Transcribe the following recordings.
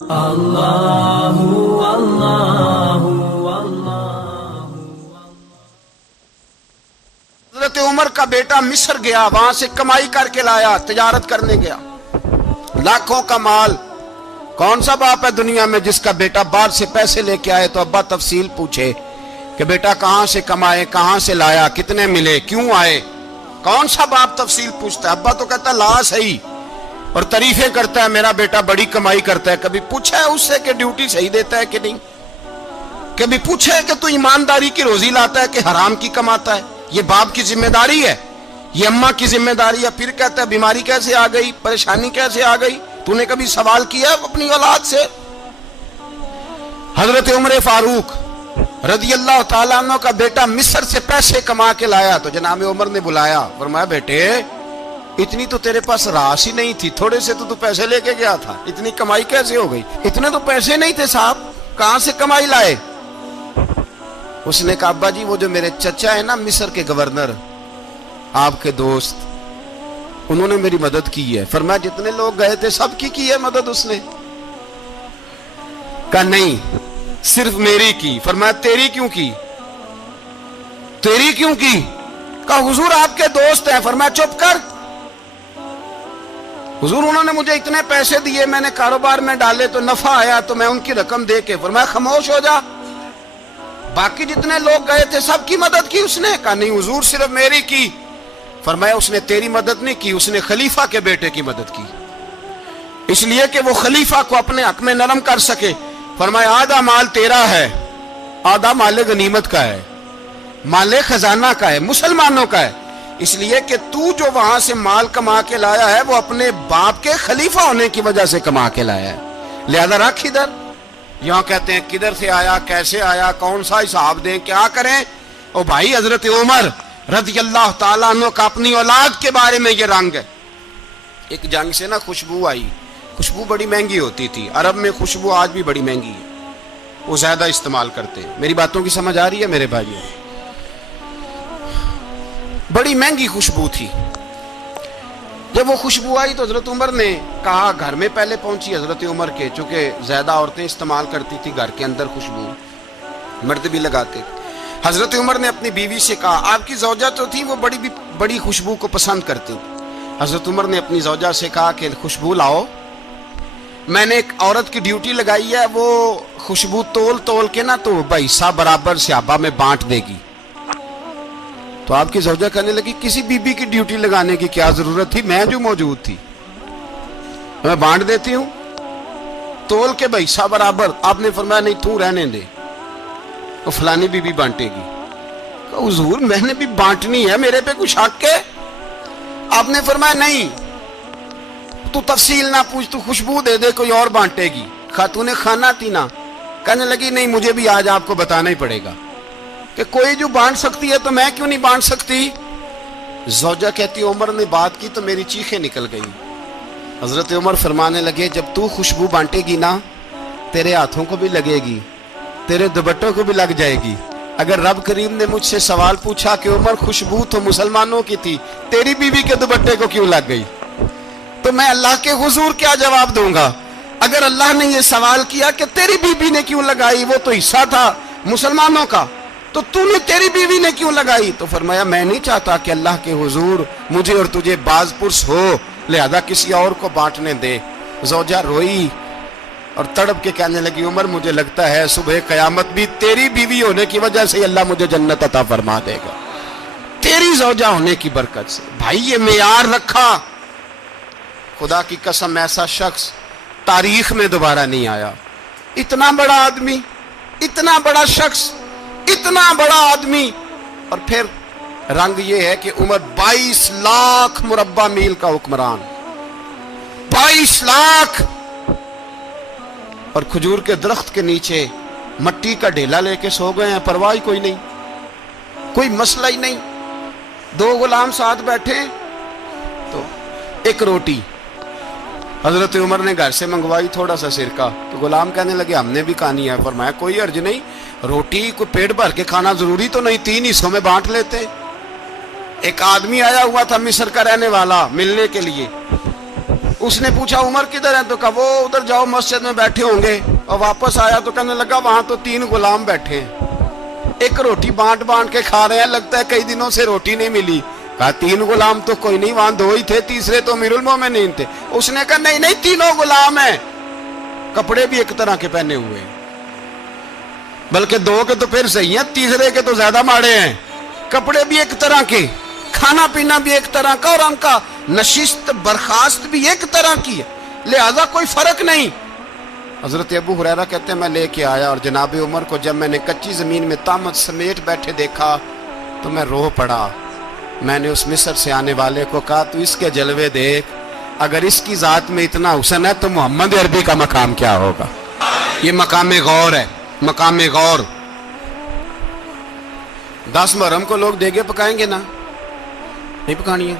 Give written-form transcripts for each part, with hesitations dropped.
اللہ اللہ حضرت عمر کا بیٹا مصر گیا، وہاں سے کمائی کر کے لایا، تجارت کرنے گیا، لاکھوں کا مال۔ کون سا باپ ہے دنیا میں جس کا بیٹا باہر سے پیسے لے کے آئے تو ابا تفصیل پوچھے کہ بیٹا کہاں سے کمائے، کہاں سے لایا، کتنے ملے، کیوں آئے؟ کون سا باپ تفصیل پوچھتا ہے؟ ابا تو کہتا لا صحیح اور تعریفیں کرتا ہے، میرا بیٹا بڑی کمائی کرتا ہے۔ کبھی پوچھا ہے اس سے کہ ڈیوٹی صحیح دیتا ہے کہ نہیں؟ کبھی پوچھا ہے کہ تو ایمانداری کی روزی لاتا ہے کہ حرام کی کماتا ہے؟ یہ باپ کی ذمہ داری ہے، یہ اماں کی ذمہ داری ہے۔ پھر کہتا ہے بیماری کیسے آ گئی، پریشانی کیسے آ گئی؟ تو نے کبھی سوال کیا اپنی اولاد سے؟ حضرت عمر فاروق رضی اللہ تعالیٰ عنہ کا بیٹا مصر سے پیسے کما کے لایا تو جناب عمر نے بلایا، فرمایا بیٹے اتنی تو تیرے پاس راس ہی نہیں تھی، تھوڑے سے تو پیسے لے کے گیا تھا، اتنی کمائی کیسے ہو گئی؟ اتنے تو پیسے نہیں تھے صاحب، کہاں سے کمائی لائے؟ اس نے کہا ابا جی وہ جو میرے چچا ہے نا مصر کے گورنر، آپ کے دوست، انہوں نے میری مدد کی ہے۔ فرمایا جتنے لوگ گئے تھے سب کی ہے مدد اس نے؟ کہا نہیں صرف میری کی۔ فرمایا تیری کیوں کی؟ تیری کیوں کی؟ کہا حضور آپ کے دوست ہیں۔ فرمایا چپ کر، حضور انہوں نے مجھے اتنے پیسے دیے، میں نے کاروبار میں ڈالے تو نفع آیا تو میں ان کی رقم دے کے۔ فرمایا خاموش ہو جا، باقی جتنے لوگ گئے تھے سب کی مدد کی اس نے؟ کہا نہیں حضور صرف میری کی۔ فرمایا اس نے تیری مدد نہیں کی، اس نے خلیفہ کے بیٹے کی مدد کی، اس لیے کہ وہ خلیفہ کو اپنے حق میں نرم کر سکے۔ فرمایا آدھا مال تیرا ہے، آدھا مال غنیمت کا ہے، مال خزانہ کا ہے، مسلمانوں کا ہے، اس لیے کہ تو جو وہاں سے مال کما کے لایا ہے وہ اپنے باپ کے خلیفہ ہونے کی وجہ سے کما کے لایا ہے، لہذا رکھ ادھر۔ یہاں کہتے ہیں کدھر سے آیا، کیسے آیا، کون سا حساب دیں، کیا کریں؟ او بھائی حضرت عمر رضی اللہ تعالیٰ عنہ کا اپنی اولاد کے بارے میں یہ رنگ ہے۔ ایک جنگ سے نا خوشبو آئی، خوشبو بڑی مہنگی ہوتی تھی، عرب میں خوشبو آج بھی بڑی مہنگی ہے، وہ زیادہ استعمال کرتے ہیں۔ میری باتوں کی سمجھ آ رہی ہے میرے بھائیوں؟ بڑی مہنگی خوشبو تھی۔ جب وہ خوشبو آئی تو حضرت عمر نے کہا، گھر میں پہلے پہنچی حضرت عمر کے، چونکہ زیادہ عورتیں استعمال کرتی تھی گھر کے اندر خوشبو، مرد بھی لگاتے۔ حضرت عمر نے اپنی بیوی سے کہا، آپ کی زوجہ تو تھی وہ بڑی خوشبو کو پسند کرتی۔ حضرت عمر نے اپنی زوجہ سے کہا کہ خوشبو لاؤ، میں نے ایک عورت کی ڈیوٹی لگائی ہے، وہ خوشبو تول کے نا تو بھائیسا برابر صحابہ میں بانٹ دے گی۔ تو آپ کی زوجہ کہنے لگی کسی بی بی کی ڈیوٹی لگانے کی کیا ضرورت تھی، میں جو موجود تھی میں بانٹ دیتی ہوں تول کے بھائیسا برابر۔ آپ نے فرمایا نہیں تو رہنے دے، وہ فلانی بی بی بانٹے گی۔ کہا حضور میں نے بھی بانٹنی ہے، میرے پہ کچھ حق ہے؟ آپ نے فرمایا نہیں تو تفصیل نہ پوچھ، تو خوشبو دے دے، کوئی اور بانٹے گی۔ خاتون خانہ تھی نا، کہنے لگی نہیں مجھے بھی آج آپ کو بتانا ہی پڑے گا کہ کوئی جو بانٹ سکتی ہے تو میں کیوں نہیں بانٹ سکتی؟ زوجہ کہتی عمر نے بات کی تو میری چیخیں نکل گئی۔ حضرت عمر فرمانے لگے جب تو خوشبو بانٹے گی نا تیرے ہاتھوں کو بھی لگے گی، تیرے دوپٹوں کو بھی لگ جائے گی۔ اگر رب کریم نے مجھ سے سوال پوچھا کہ عمر خوشبو تو مسلمانوں کی تھی، تیری بیوی کے دوپٹے کو کیوں لگ گئی، تو میں اللہ کے حضور کیا جواب دوں گا؟ اگر اللہ نے یہ سوال کیا کہ تیری بیوی نے کیوں لگائی، وہ تو حصہ تھا مسلمانوں کا، تو نے تیری بیوی نے کیوں لگائی؟ تو فرمایا میں نہیں چاہتا کہ اللہ کے حضور مجھے اور تجھے باز پرس ہو، لہذا کسی اور کو بانٹنے دے۔ زوجہ روئی اور تڑپ کے کہنے لگی عمر مجھے لگتا ہے صبح قیامت بھی تیری بیوی ہونے کی وجہ سے اللہ مجھے جنت عطا فرما دے گا، تیری زوجہ ہونے کی برکت سے۔ بھائی یہ معیار رکھا، خدا کی قسم ایسا شخص تاریخ میں دوبارہ نہیں آیا۔ اتنا بڑا آدمی، اتنا بڑا شخص، اتنا بڑا آدمی، اور پھر رنگ یہ ہے کہ عمر 22 لاکھ مربع میل کا حکمران، 22 لاکھ، اور کھجور کے درخت کے نیچے مٹی کا ڈھیلا لے کے سو گئے ہیں، پرواہ کوئی نہیں، کوئی مسئلہ ہی نہیں۔ دو غلام ساتھ بیٹھے تو ایک روٹی حضرت عمر نے گھر سے منگوائی، تھوڑا سا سرکہ، تو غلام کہنے لگے ہم نے بھی کھانی ہے۔ فرمایا کوئی حرج نہیں، روٹی کو پیٹ بھر کے کھانا ضروری تو نہیں، 3 حصوں میں بانٹ لیتے۔ ایک آدمی آیا ہوا تھا مصر کا رہنے والا ملنے کے لیے، اس نے پوچھا عمر کدھر ہے؟ تو کہا وہ ادھر جاؤ مسجد میں بیٹھے ہوں گے. اور واپس آیا تو کہنے لگا وہاں تو 3 غلام بیٹھے ہیں, ایک روٹی بانٹ بانٹ کے کھا رہے ہیں, لگتا ہے کئی دنوں سے روٹی نہیں ملی. کہا 3 غلام تو کوئی نہیں, وہاں 2 ہی تھے, تیسرے تو امیر المومنین تھے. اس نے کہا نہیں نہیں 3 غلام ہیں, کپڑے بھی ایک طرح کے پہنے ہوئے ہیں, بلکہ 2 کے تو پھر صحیح ہیں, تیسرے کے تو زیادہ ماڑے ہیں. کپڑے بھی ایک طرح کے, کھانا پینا بھی ایک طرح کا, اور ان کا نشست برخاست بھی ایک طرح کی ہے, لہذا کوئی فرق نہیں. حضرت ابو ہریرہ کہتے ہیں میں لے کے آیا, اور جناب عمر کو جب میں نے کچی زمین میں تامت سمیٹ بیٹھے دیکھا تو میں رو پڑا. میں نے اس مصر سے آنے والے کو کہا تو اس کے جلوے دیکھ, اگر اس کی ذات میں اتنا حسن ہے تو محمد عربی کا مقام کیا ہوگا. یہ مقام غور ہے, مقام غور. 10 محرم کو لوگ دیگے پکائیں گے نا, نہیں پکانی ہے,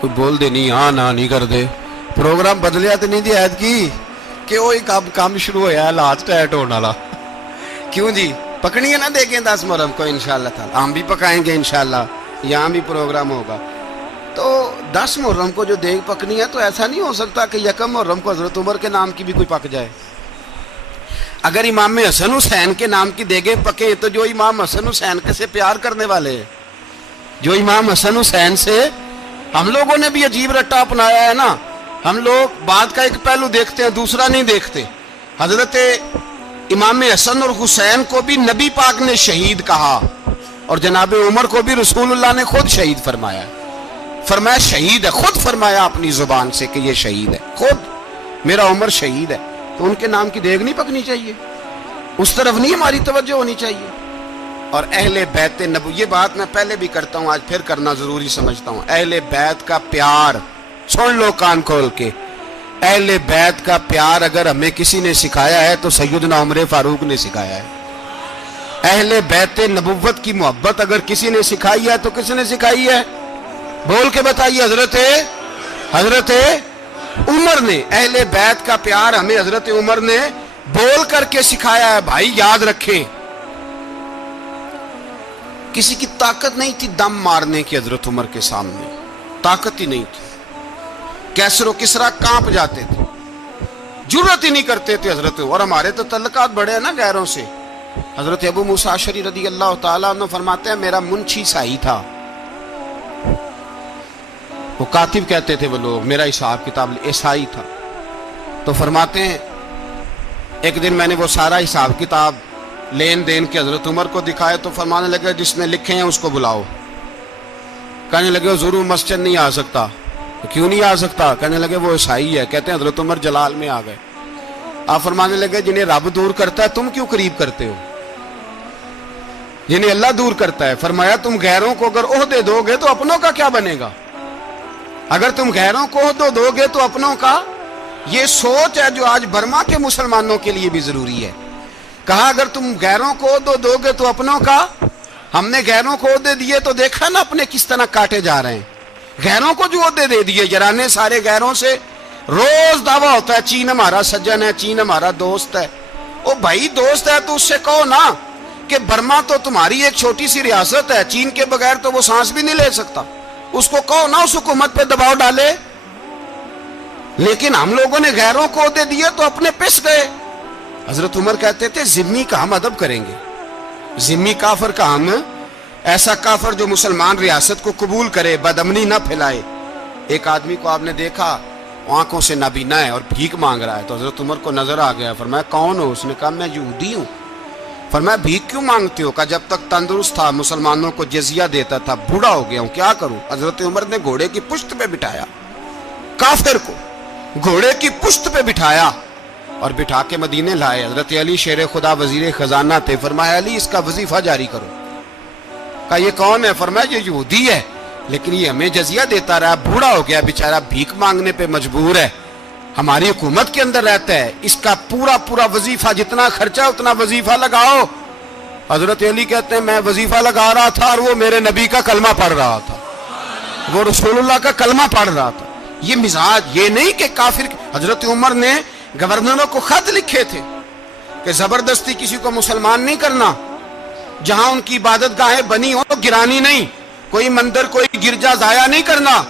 کوئی بول دے نہیں, ہاں نہ نہیں کر دے, پروگرام بدلیا تو نہیں دی عید کی کہ وہی کام شروع ہوا ہے لاسٹ ٹائٹ ہونے والا. کیوں جی, پکنی ہے نا دیکھیں 10 محرم کو انشاءاللہ تعالی, ہم بھی پکائیں گے انشاءاللہ, یہاں بھی پروگرام ہوگا. تو 10 محرم کو جو دیگ پکنی ہے تو ایسا نہیں ہو سکتا کہ 1 محرم کو حضرت عمر کے نام کی بھی کوئی پک جائے. اگر امام حسن حسین کے نام کی دیگیں پکیں تو جو امام حسن حسین سے پیار کرنے والے ہیں, جو امام حسن حسین سے, ہم لوگوں نے بھی عجیب رٹا اپنایا ہے نا, ہم لوگ بات کا ایک پہلو دیکھتے ہیں دوسرا نہیں دیکھتے. حضرت امام حسن اور حسین کو بھی نبی پاک نے شہید کہا, اور جناب عمر کو بھی رسول اللہ نے خود شہید فرمایا. فرمایا شہید ہے, خود فرمایا اپنی زبان سے کہ یہ شہید ہے, خود میرا عمر شہید ہے. تو ان کے نام کی دیگ نہیں پکنی چاہیے, اس طرف نہیں ہماری توجہ ہونی چاہیے. اور اہل بیت نبو, یہ بات میں پہلے بھی کرتا ہوں, آج پھر کرنا ضروری سمجھتا ہوں. اہل بیت کا پیار, سن لو کان کھول کے, اہل بیت کا پیار اگر ہمیں کسی نے سکھایا ہے تو سیدنا عمر فاروق نے سکھایا ہے. اہل بیت نبوت کی محبت اگر کسی نے سکھائی ہے تو کس نے سکھائی ہے؟ بول کے بتائیے. حضرت عمر نے. اہل بیت کا پیار ہمیں حضرت عمر نے بول کر کے سکھایا ہے. بھائی یاد رکھیں, کسی کی طاقت نہیں تھی دم مارنے کی حضرت عمر کے سامنے, طاقت ہی نہیں تھی. کیسر و کسرا کانپ جاتے تھے, جرأت ہی نہیں کرتے تھے حضرت. اور ہمارے تو تعلقات بڑے ہیں نا غیروں سے. حضرت ابو موسیٰ اشعری رضی اللہ تعالیٰ عنہ فرماتے ہیں میرا منشی سائی تھا, وہ کاتب کہتے تھے وہ لوگ, میرا حساب کتاب عیسائی تھا. تو فرماتے ہیں ایک دن میں نے وہ سارا حساب کتاب لین دین کے حضرت عمر کو دکھائے تو فرمانے لگے جس نے لکھے ہیں اس کو بلاؤ. کہنے لگے حضور مسجد نہیں آ سکتا. کیوں نہیں آ سکتا؟ کہنے لگے وہ عیسائی ہے. کہتے ہیں حضرت عمر جلال میں آ گئے. آپ فرمانے لگے جنہیں رب دور کرتا ہے تم کیوں قریب کرتے ہو؟ جنہیں اللہ دور کرتا ہے. فرمایا تم غیروں کو اگر عہدے دو گے تو اپنوں کا کیا بنے گا؟ اگر تم غیروں کو عہدے دو گے تو اپنوں کا. یہ سوچ ہے جو آج برما کے مسلمانوں کے لیے بھی ضروری ہے. کہا اگر تم غیروں کو عہدے دو گے تو اپنوں کا. ہم نے غیروں کو عہدے دیے تو دیکھا نا اپنے کس طرح کاٹے جا رہے ہیں. غیروں کو جو عہدے دے دیے جرانے سارے غیروں سے. روز دعویٰ ہوتا ہے چین ہمارا سجن ہے, چین ہمارا دوست ہے. او بھائی دوست ہے تو اس سے کہو نا کہ برما تو تمہاری ایک چھوٹی سی ریاست ہے, چین کے بغیر تو وہ سانس بھی نہیں لے سکتا. اس کو کہو نا اس حکومت پہ دباؤ ڈالے. لیکن ہم لوگوں نے غیروں کو عہدے دیے تو اپنے پس گئے. حضرت عمر کہتے تھے ذمی کا ہم ادب کریں گے, ذمی کافر کا ہم, ایسا کافر جو مسلمان ریاست کو قبول کرے, بدامنی نہ پھیلائے. ایک آدمی کو آپ نے دیکھا آنکھوں سے نابینا ہے اور بھیک مانگ رہا ہے, تو حضرت عمر کو نظر آ گیا. فرمایا کون ہو؟ اس نے کہا میں یہودی ہوں. فرمایا بھیک کیوں مانگتے ہو؟ کہا جب تک تندرست تھا مسلمانوں کو جزیہ دیتا تھا, بوڑھا ہو گیا ہوں کیا کروں. حضرت عمر نے گھوڑے کی پشت پہ بٹھایا, کافر کو گھوڑے کی پشت پہ بٹھایا اور بٹھا کے مدینے لائے. حضرت علی شیر خدا وزیر خزانہ تھے. فرمایا علی اس کا وظیفہ جاری کرو. کہا یہ کون ہے؟ فرمایا یہ یہودی ہے لیکن یہ ہمیں جزیہ دیتا رہا, بوڑھا ہو گیا بیچارہ, بھیک مانگنے پہ مجبور ہے, ہماری حکومت کے اندر رہتا ہے, اس کا پورا وظیفہ جتنا خرچہ اتنا وظیفہ لگاؤ. حضرت علی کہتے ہیں میں وظیفہ لگا رہا تھا اور وہ میرے نبی کا کلمہ پڑھ رہا تھا, وہ رسول اللہ کا کلمہ پڑھ رہا تھا. یہ مزاج, یہ نہیں کہ کافر. حضرت عمر نے گورنروں کو خط لکھے تھے کہ زبردستی کسی کو مسلمان نہیں کرنا, جہاں ان کی عبادت گاہیں بنی ہو گرانی نہیں, کوئی مندر کوئی گرجا ضائع نہیں کرنا.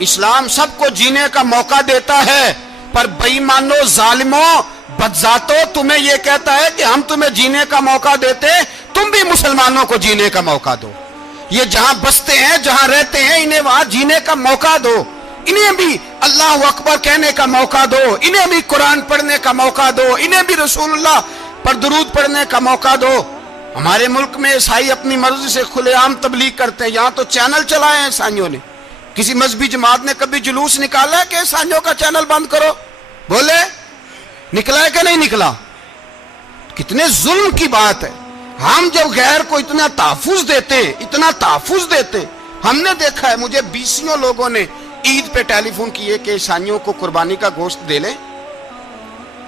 اسلام سب کو جینے کا موقع دیتا ہے، پر بےایمانوں، ظالموں، بدذاتوں، تمہیں یہ کہتا ہے کہ ہم تمہیں جینے کا موقع دیتے، تم بھی مسلمانوں کو جینے کا موقع دو۔ یہ جہاں بستے ہیں، جہاں رہتے ہیں، انہیں وہاں جینے کا موقع دو، انہیں بھی اللہ اکبر کہنے کا موقع دو، انہیں بھی قرآن پڑھنے کا موقع دو، انہیں بھی رسول اللہ پر درود پڑھنے کا موقع دو۔ ہمارے ملک میں عیسائی اپنی مرضی سے کھلے عام تبلیغ کرتے ہیں، یہاں تو چینل چلائے ہیں عیسائیوں نے۔ کسی مذہبی جماعت نے کبھی جلوس نکالا ہے کہ عیسائیوں کا چینل بند کرو؟ بولے نکلا ہے کہ نہیں نکلا؟ کتنے ظلم کی بات ہے۔ ہم جب غیر کو اتنا تحفظ دیتے ہیں، اتنا تحفظ دیتے ہیں، ہم نے دیکھا ہے، مجھے بیسیوں لوگوں نے عید پہ ٹیلی فون کیے کہ عیسائیوں کو قربانی کا گوشت دے لیں،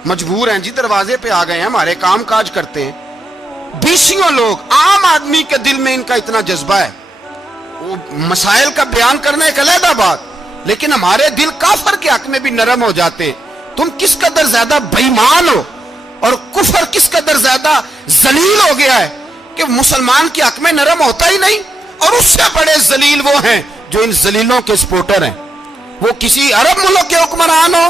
مجبور ہیں جی، دروازے پہ آ گئے ہیں، ہمارے کام کاج کرتے ہیں۔ بیسیوں لوگ، عام آدمی کے دل میں ان کا اتنا جذبہ ہے، وہ مسائل کا بیان کرنا ایک علیحدہ بات، لیکن ہمارے دل کافر کے حق میں بھی نرم ہو جاتے ہیں۔ تم کس قدر زیادہ بےایمان ہو، اور کفر کس قدر زیادہ ذلیل ہو گیا ہے کہ مسلمان کے حق میں نرم ہوتا ہی نہیں۔ اور اس سے بڑے ذلیل وہ ہیں جو ان ذلیلوں کے سپورٹر ہیں، وہ کسی عرب ملک کے حکمران ہو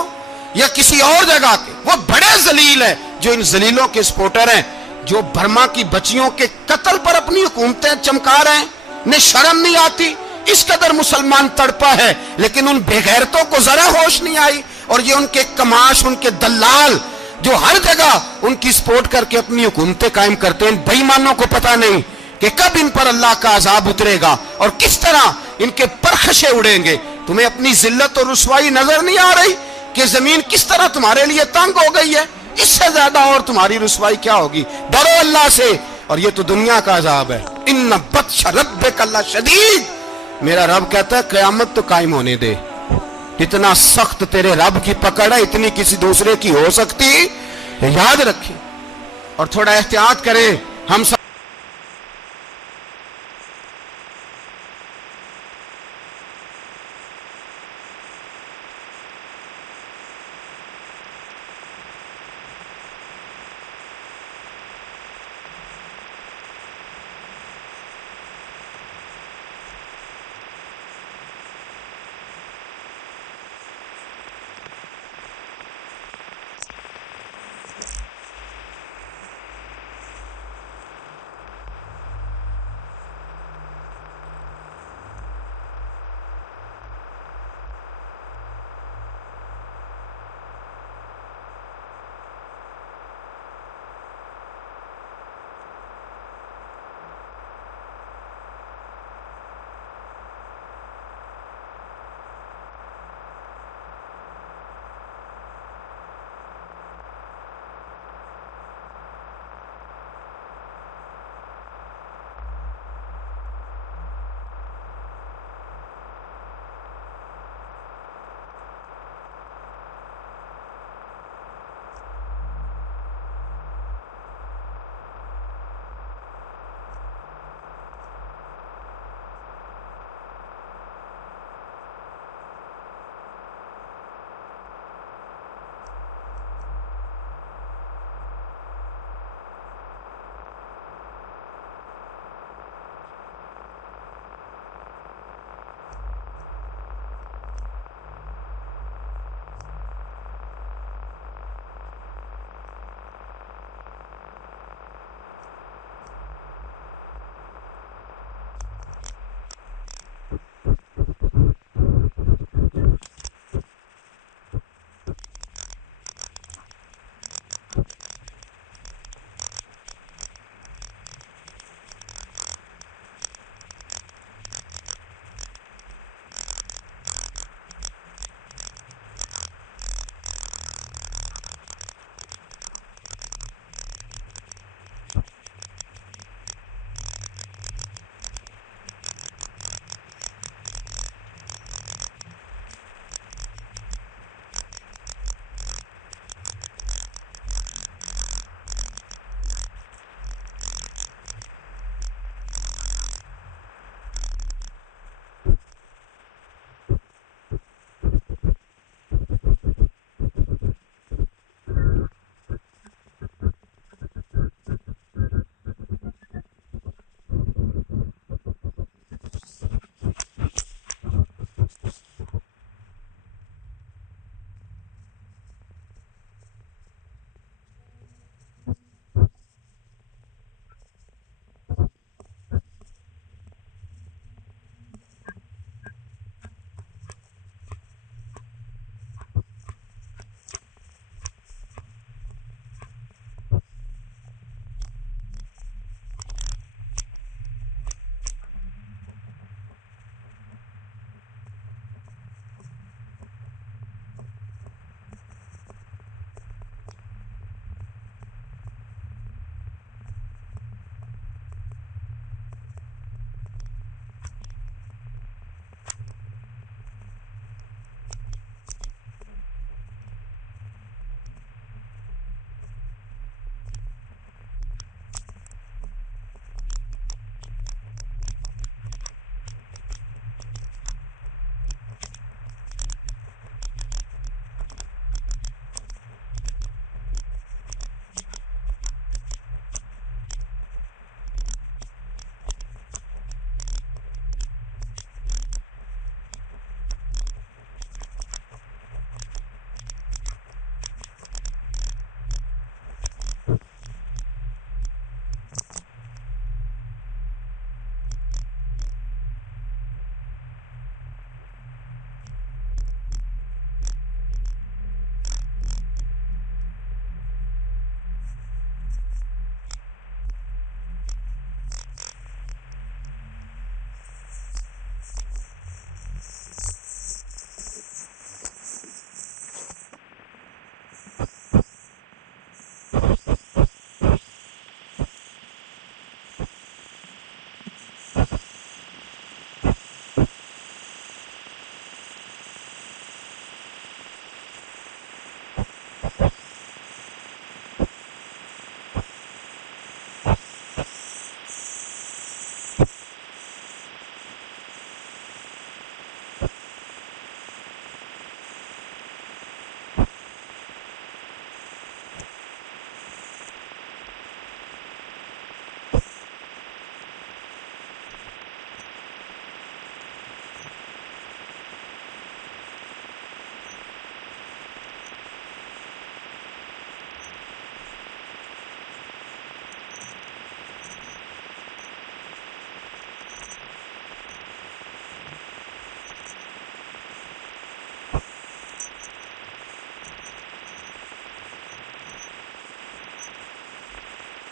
یا کسی اور جگہ کے، وہ بڑے ذلیل ہیں جو ان ذلیلوں کے سپورٹر ہیں، جو برما کی بچیوں کے قتل پر اپنی حکومتیں چمکا رہے ہیں، انہیں شرم نہیں آتی۔ اس قدر مسلمان تڑپا ہے، لیکن ان بے غیرتوں کو ذرا ہوش نہیں آئی، اور یہ ان کے کماش، ان کے دلال جو ہر جگہ ان کی سپورٹ کر کے اپنی حکومتیں قائم کرتے ہیں، بے ایمانوں کو پتہ نہیں کہ کب ان پر اللہ کا عذاب اترے گا اور کس طرح ان کے پرخشے اڑیں گے۔ تمہیں اپنی ذلت اور رسوائی نظر نہیں آ رہی کہ زمین کس طرح تمہارے لیے تنگ ہو گئی ہے؟ اس سے زیادہ اور تمہاری رسوائی کیا ہوگی؟ ڈرو اللہ سے، اور یہ تو دنیا کا عذاب ہے۔ ان بطش ربک لشدید، میرا رب کہتا ہے قیامت تو قائم ہونے دے، اتنا سخت تیرے رب کی پکڑ ہے، اتنی کسی دوسرے کی ہو سکتی؟ یاد رکھیں اور تھوڑا احتیاط کریں ہم سب۔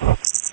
اللہ.